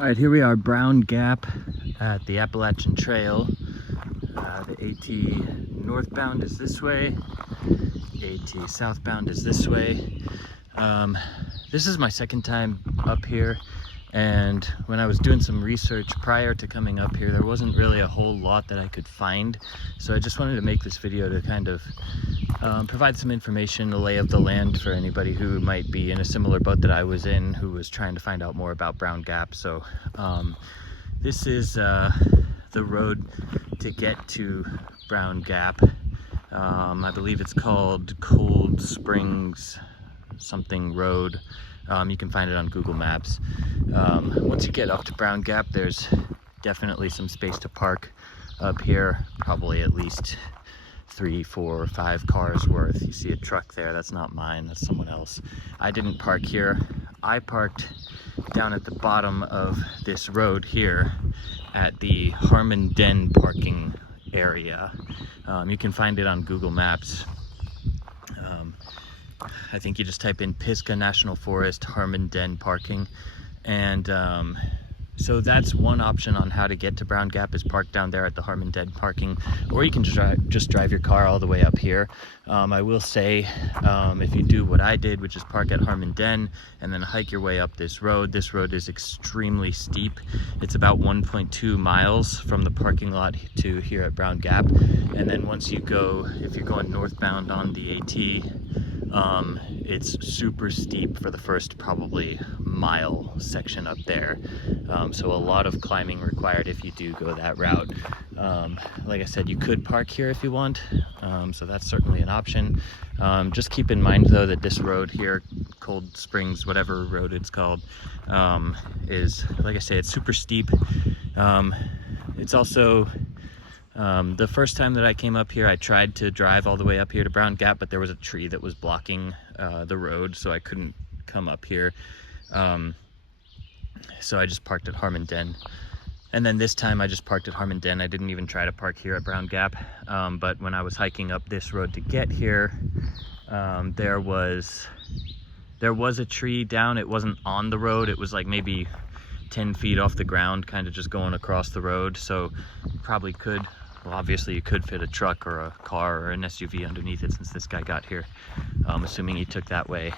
All right, here we are, Brown Gap at the Appalachian Trail. The AT northbound is this way, AT southbound is this way. This is my second time up here, and when I was doing some research prior to coming up here, there wasn't really a whole lot that I could find. So I just wanted to make this video to kind of provide some information, the lay of the land for anybody who might be in a similar boat that I was in, who was trying to find out more about Brown Gap. So this is the road to get to Brown Gap. I believe it's called Cold Springs something road. You can find it on Google Maps. Once you get up to Brown Gap, there's definitely some space to park up here, probably at least 3, 4, or 5 cars worth. You see a truck there, that's not mine, that's someone else. I didn't park here. I parked down at the bottom of this road here at the Harmon Den parking area. You can find it on Google Maps. I think you just type in Pisgah National Forest Harmon Den parking, and so that's one option on how to get to Brown Gap, is park down there at the Harmon Den parking, or you can just drive your car all the way up here. I will say, if you do what I did, which is park at Harmon Den and then hike your way up this road is extremely steep. It's about 1.2 miles from the parking lot to here at Brown Gap, and then once you go, if you're going northbound on the AT, it's super steep for the first probably mile section up there. So a lot of climbing required if you do go that route. Like I said, you could park here if you want, so that's certainly an option. Just keep in mind though that this road here, Cold Springs, whatever road it's called, is, like I say, it's super steep. It's also the first time that I came up here, I tried to drive all the way up here to Brown Gap, but there was a tree that was blocking the road, so I couldn't come up here. So I just parked at Harmon Den. And then this time I just parked at Harmon Den. I didn't even try to park here at Brown Gap. But when I was hiking up this road to get here, there was a tree down. It wasn't on the road. It was like maybe 10 feet off the ground, kind of just going across the road. So you probably could, well, obviously you could fit a truck or a car or an SUV underneath it, since this guy got here, assuming he took that way.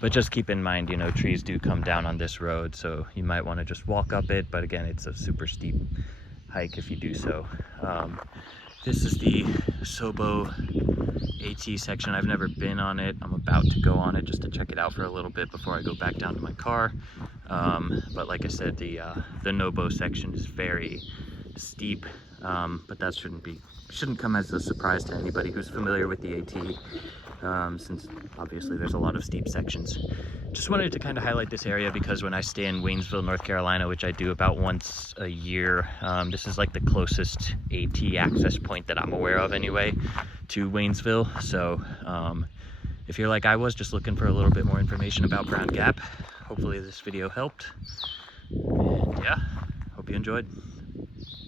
But just keep in mind, you know, trees do come down on this road, so you might want to just walk up it, but again, it's a super steep hike if you do so. This is the Sobo AT section. I've never been on it. I'm about to go on it just to check it out for a little bit before I go back down to my car. But like I said, the Nobo section is very steep, but that shouldn't come as a surprise to anybody who's familiar with the AT, since obviously there's a lot of steep sections. Just wanted to kind of highlight this area because when I stay in Waynesville, North Carolina, which I do about once a year, this is like the closest AT access point that I'm aware of anyway to Waynesville. So if you're like I was, just looking for a little bit more information about Brown Gap, hopefully this video helped. And yeah, hope you enjoyed.